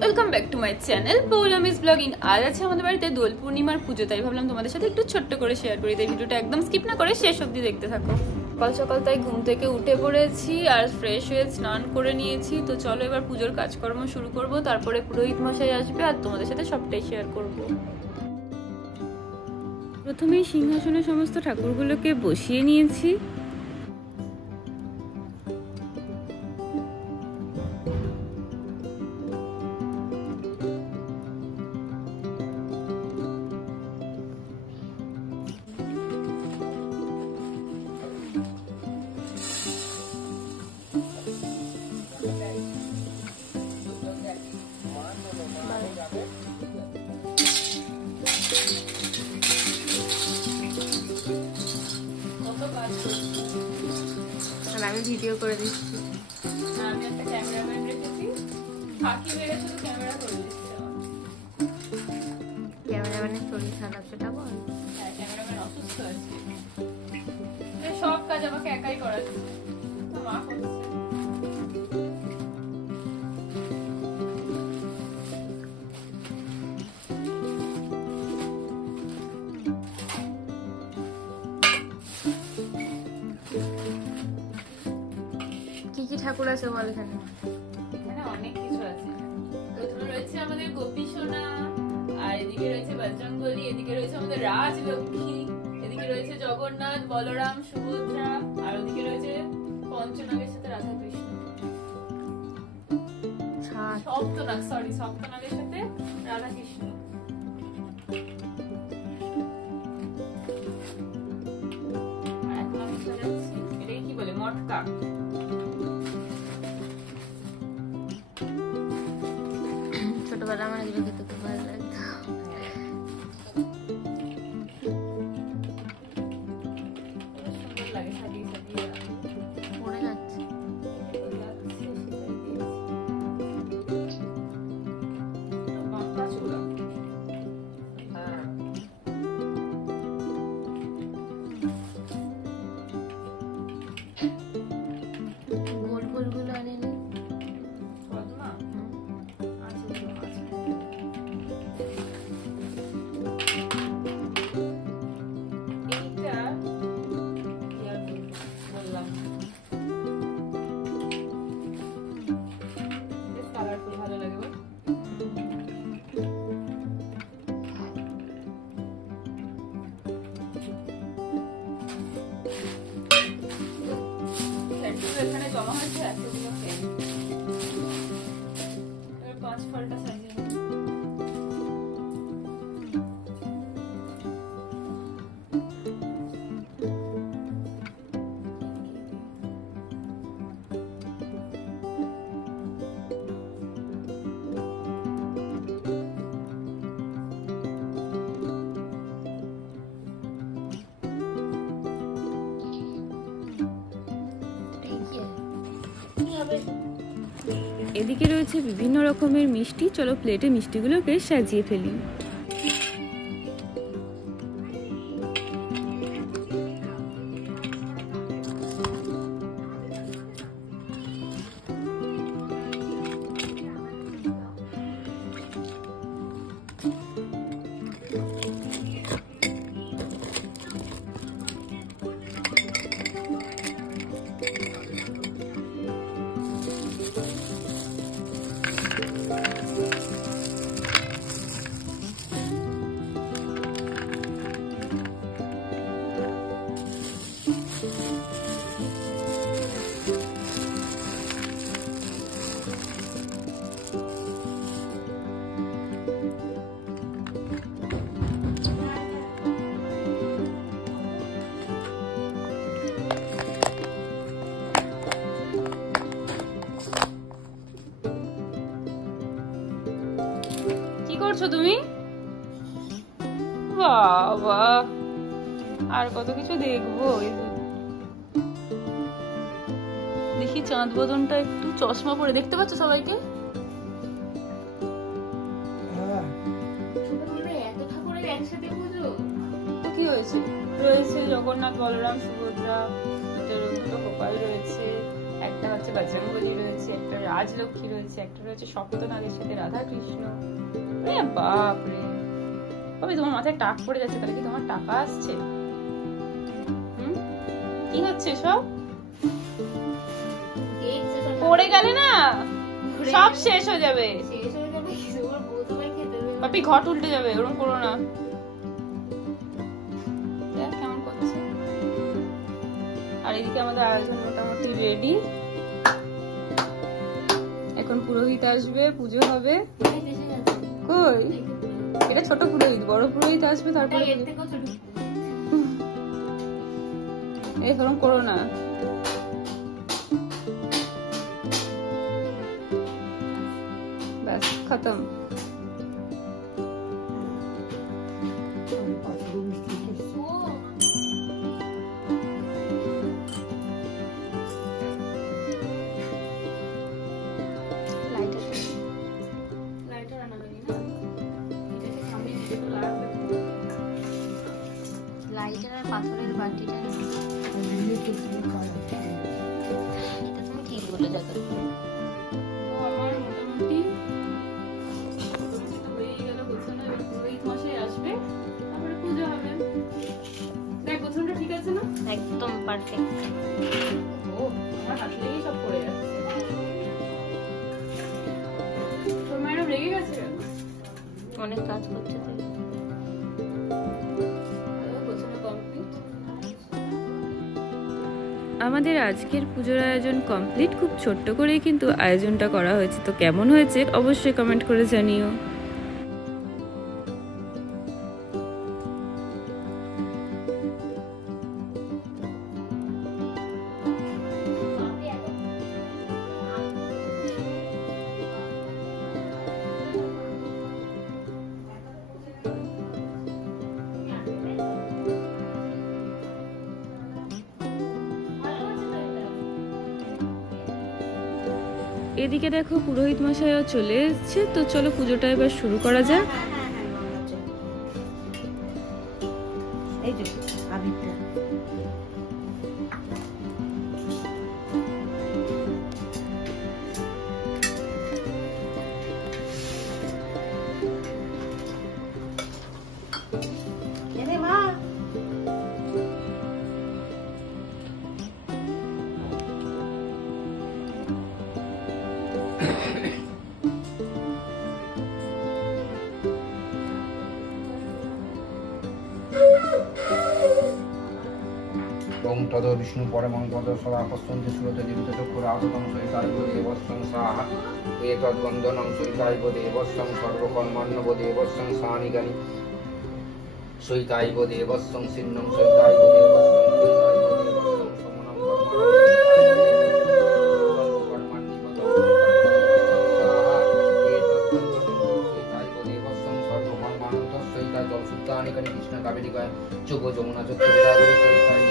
Welcome back to my channel Poulami's blogging. আজ আছে আমাদের বাড়িতে দোল পূর্ণিমার পুজো, তাই ভাবলাম তোমাদের সাথে একটু ছোট্ট করে শেয়ার করি। তাই ভিডিওটা একদম স্কিপ না করে শেষ অবধি দেখতে থাকো। সকাল সকাল তাই ঘুম থেকে উঠে পড়েছি আর ফ্রেশ হয়ে স্নান করে নিয়েছি। তো চলো এবার পুজোর কাজকর্ম শুরু করব, তারপরে পুরোহিত মশাই আসবে আর তোমাদের সাথে সবটাই শেয়ার করব। প্রথমেই সিংহাসনে সমস্ত ঠাকুরগুলোকে বসিয়ে নিয়েছি। আমি ভিডিও করে দিচ্ছি, আমি একটা ক্যামেরাম্যান রেখেছি, ফাঁকি মেরে শুধু ক্যামেরা করে দিচ্ছি। ক্যামেরাম্যানের শরীর খারাপ সেটা বল। হ্যাঁ, ক্যামেরাম্যান অসুস্থ আছে, সব কাজ আমাকে একাই করাচ্ছে। মা করছে। কি কি ঠাকুর আছে বল এখানে? এখানে অনেক কিছু আছে। প্রথমে রয়েছে আমাদের গোপী সোনা, আর এদিকে রয়েছে বজরংবলী, এদিকে রয়েছে আমাদের রাজলক্ষ্মী, এদিকে রয়েছে জগন্নাথ, বলরাম, সুভদ্রা, আর ওদিকে রয়েছে পঞ্চনাগের সাথে রাধা কৃষ্ণ। সপ্তনাগের সাথে রাধা কৃষ্ণ। এখন আমি সাজাচ্ছি, এটাকে কি বলে, মটকা। ছোটবেলা আমার এগুলো খেতে খুব ভালো লাগতো। সুন্দর লাগে সাজিয়ে সাজিয়ে পড়ে যাচ্ছে। বাঁকা চোলা। গোল গোল গুলো আনেনি পদ্মা। এখানে জমা হয়েছে এতগুলো ফ্রেম। এবার 5 ফলটা সাজিয়ে নেব। এদিকে রয়েছে বিভিন্ন রকমের মিষ্টি, চলো প্লেটে মিষ্টিগুলোকে সাজিয়ে ফেলি। কি করছো তুমি? বাবা, আর কত কিছু দেখবো। দেখি চাঁদ বদনটা একটু চশমা পরে দেখতে পাচ্ছ সবাইকে? কি হয়েছে? রয়েছে জগন্নাথ, বলরাম, সুভদ্রা, দুটো গোপাল রয়েছে, একটা হচ্ছে বজরংবলী রয়েছে, একটা রাজলক্ষ্মী রয়েছে, একটা রয়েছে সপ্তনাগের সাথে রাধা কৃষ্ণ। বাপ রে তবে তোমার মাথায় টাক পড়ে যাচ্ছে, তাহলে কি তোমার টাকা আসছে? কি হচ্ছে সব? পড়ে গেলে না সব শেষ হয়ে যাবে, বাপি ঘট উল্টে যাবে, ওরকম করো না। কেমন করছে? আর এদিকে আমাদের আয়োজন মোটামুটি রেডি। এখন পুরোহিত আসবে, পুজো হবে। কই এটা ছোট পুরোহিত, বড় পুরোহিত আসবে তারপরে। এরকম করো না। ব্যাস খতম। লাইটার আর পাথরের বাটিটা এটা তুমি ঠিক বলে যাবে। আমার মোটামুটি হয়ে গেল গোছানো, এবার পুরোহিত মশাই আসবে, তারপরে পুজো হবে। দেখ গোছানোটা ঠিক আছে না? একদম পারফেক্ট। ও আমার হাত লেগেই সব পড়ে যাচ্ছে। তোর মায়েরও রেগে গেছে কেন? অনেক কাজ করছে তো। আমাদের আজকের পুজোর আয়োজন কমপ্লিট। খুব ছোট্ট করেই কিন্তু আয়োজনটা করা হয়েছে, তো কেমন হয়েছে অবশ্যই কমেন্ট করে জানিও। এদিকে দেখো পুরোহিত মশাইও চলে এসেছে, তো চলো পুজোটা এবার শুরু করা যাক। এই যে আবিরটা মা। ওং তদ বিষ্ণু পরমং পদ সদা পশ্যন্তি সুরতে জীবিত চক্ষুরাহতং সহিতাইব দেবস্যং সাহা এতদ্গন্ধনং সহিতাইব দেবস্যং সর্বকর্মাণ্যব দেবস্যং সানিগানি সহিতাইব দেবস্যং সিন্নং সহিতাইব দেবস্যং সমনং জলসুত্তানিকানি কৃষ্ণ কাবেরিকায় যোগ যমুনা চক্রবিদারি সহিতাইব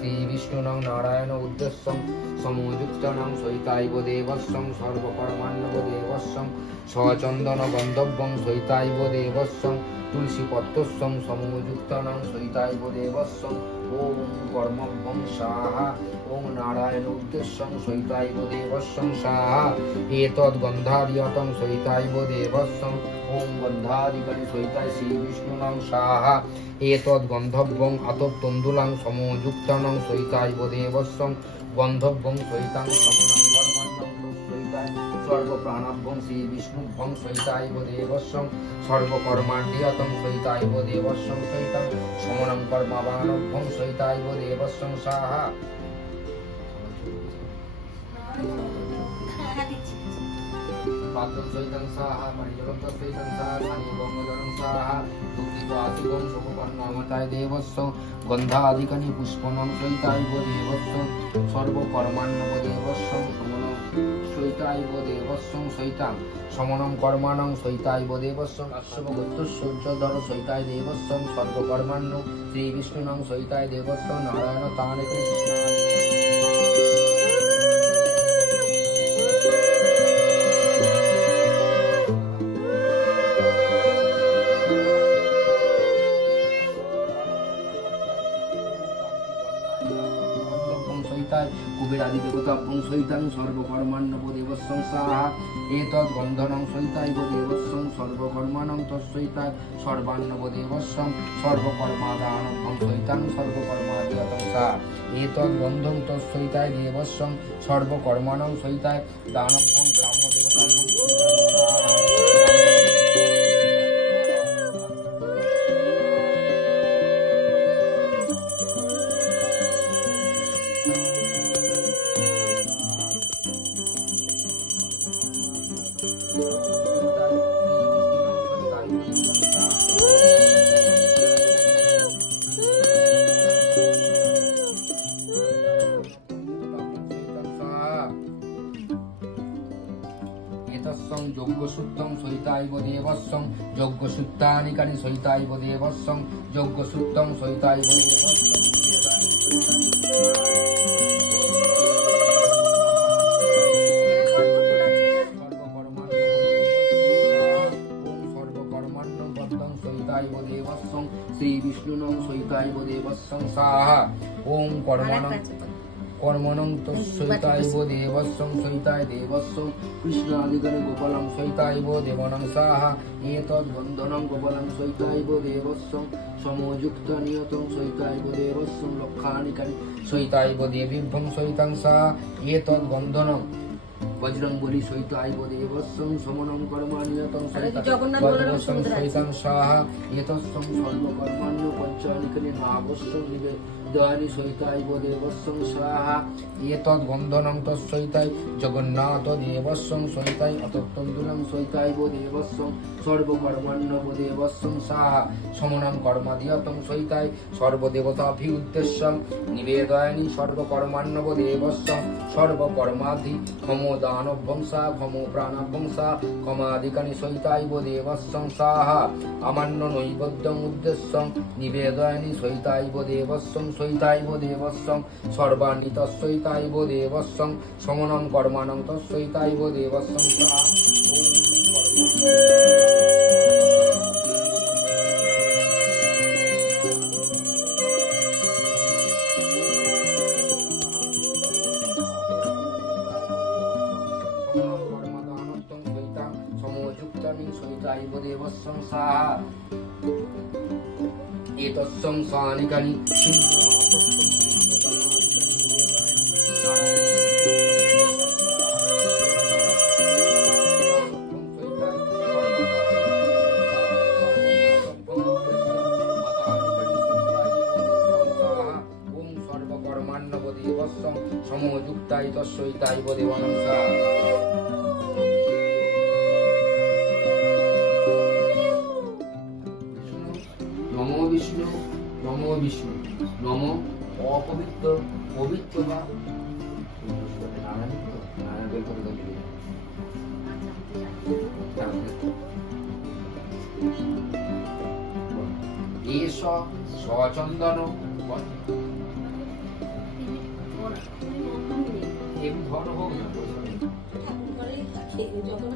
শ্রীবিষ্ণুনং নারায়ণ উদ্দেশ্যং সমযুক্তনং সহিতাইব দেবস্যং সর্বকর্মাণ্যব দেবস্যং সচন্দন গন্ধব্যং সহিতাইব দেবস্যং তুলসী পত্রস্যং সমযুক্তনং সহিতাইব দেবস্যং ওম কর্মব্যং সাহা ওম নারায়ণ উদ্দেশ্যং সহিতাইব দেবস্যং সাহা এতদ্গন্ধাদিয়তং সহিতাইব দেবস্যং ওম গন্ধাদিকানি সহিতাই শ্রীবিষ্ণুনং সাহা এতদ্গন্ধব্যং আতপ্তন্দুলাং সমযুক্তানং সহিতাইব দেবস্যং গন্ধব্যং সহিতাং সমনং কর্মাণ্যং সহিতাই সর্বপ্রাণাভ্যং শ্রীবিষ্ণুভ্যং সহিতাইব দেবস্যং সর্বকর্মাণ্ডিয়তং সহিতাইব দেবস্যং সহিতাং সমনং কর্মাবাণভ্যং সহিতাইব দেবস্যং সাহা পাত্রং সহিতাং সাহা পানিজলং সহিতাং সাহা স্থানীয়ং সাহা দুগ্ধিপাতিগং শুভকর্মামতায় দেবস্যং গন্ধাদিকানি পুষ্পনং সহিতাইব দেবস্যং সর্বকর্মাণ্যব দেবস্যং সমনং সহিতাইব দেবস্যং সহিতাং সমনং কর্মাণং সহিতাইব দেবস্যং আশ্বগোত্রসূর্যধর সহিতায় দেবস্যং সর্বকর্মাণ্য শ্রীবিষ্ণুনং সহিতায় দেবস্যং নারায়ণ তানিকানি কৃষ্ণ সৈতায় কুবেরাদি দেবতাভ্যং সৈতাং সর্বকর্মাণ্যব দেবস্যং সাহা এতদ বন্ধনং সৈতাইব দেবস্যং সর্বকর্মাণং তৎসৈতায় সর্বান্নব দেবস্যং সর্বকর্মাদানভ্যং সৈতাং সর্বকর্মাদিয়তং সাহা এতদ বন্ধং তৎসৈতায় দেবস্যং সর্বকর্মাণং সৈতায় দানভ্যং ব্রাহ্ম দেবতাভ্যং যজ্ঞসূত্রং সৈতাইব দেবস্যং যজ্ঞসূত্রানিকানি সৈতাইব দেবস্যং যজ্ঞসূত্রং সৈতাইব দেবস্যং সর্বকর্মাণ্যং বদ্ধং সৈতাইব দেবস্যং শ্রী বিষ্ণুনং সৈতাইব দেবস্যং সাহা ওম কর্মণং তৎসৈতাইব দেবস্যং সৈতায় দেবস্যং কৃষ্ণাদিগণে গোপালং সৈতাইব দেবনং সাহা এতদ বন্ধনং গোপালং সৈতাইব দেবস্যং সমযুক্ত নিয়তং সৈতাইব দেবস্যং লক্ষানিকানি সৈতাইব দেবীভ্যং সৈতাং সাহা এতদ বন্ধনং বজ্রঙ্গলি সৈতাইব দেবস্যং সমনং কর্মানিয়তং সৈতাং সৈতাং সাহা এতস্যং সর্বকর্মাণ্য পঞ্চানিকানি নাবস্যং নিবেদয়ানি সৈতাইব দেবস্যং সাহা এতদ বন্ধনং তৎসৈতাই জগন্নাথ দেবস্যং সৈতাই অতত্তন্দুলং সৈতাইব দেবস্যং সর্বকর্মাণ্যব দেবস্যং সাহা সমনং কর্মাদিয়তং সৈতাই সর্বদেবতাভিউদ্দেশ্যং নিবেদয়ানি সর্বকর্মাণ্যব দেবস্যং সর্বকর্মাধি ক্ষমো দানভ্যংসা ক্ষমো প্রাণভ্যংসা ক্ষমাদিকানি সৈতাইব দেবস্যং সাহা আমান্য নৈবেদ্যং উদ্দেশ্যং নিবেদয়ানি সৈতাইব দেবস্যং সৈতাইব দেবস্যং সর্বাণি তৎসৈতাইব দেবস্যং সমনং কর্মাণং তৎসৈতাইব দেবস্যং সাহা সৈতাইব দেবস্যং সাহা এতস্যং সানিকানি সর্বকর্মাণ্যব দেবস্যং সমযুক্তাই তৎসৈতাইব দেবনং সাহা নমো বিষ্ণু নমো অপবিত্র পবিত্র বা এস সচন্দন ধর হোক না যখন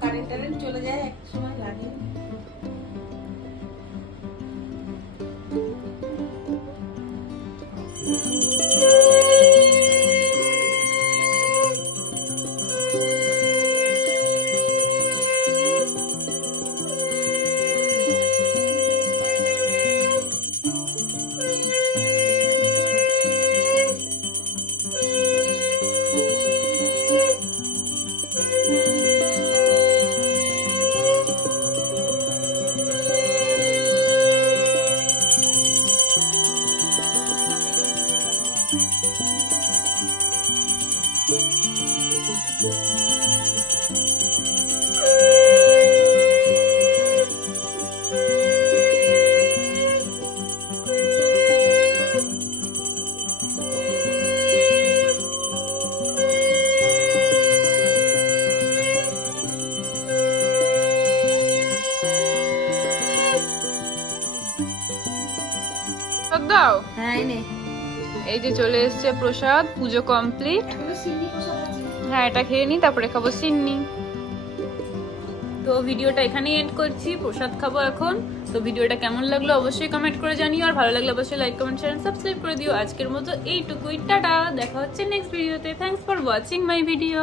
কারেন্ট চলে যায় এক সময় লাগে দাও হ্যাঁ নে এই যে চলে এসেছে প্রসাদ পুজো কমপ্লিট হ্যাঁ এটা খেয়ে নি তারপরে খাবো সিন্নি তো ভিডিওটা এখানেই এন্ড করছি, প্রসাদ খাবো এখন। তো ভিডিওটা কেমন লাগলো অবশ্যই কমেন্ট করে জানিও, আর ভালো লাগলে অবশ্যই লাইক কমেন্ট শেয়ার সাবস্ক্রাইব করে দিও। আজকের মতো এইটুকুই, টাটা, দেখা হচ্ছে নেক্সট ভিডিওতে। Thanks for watching my video.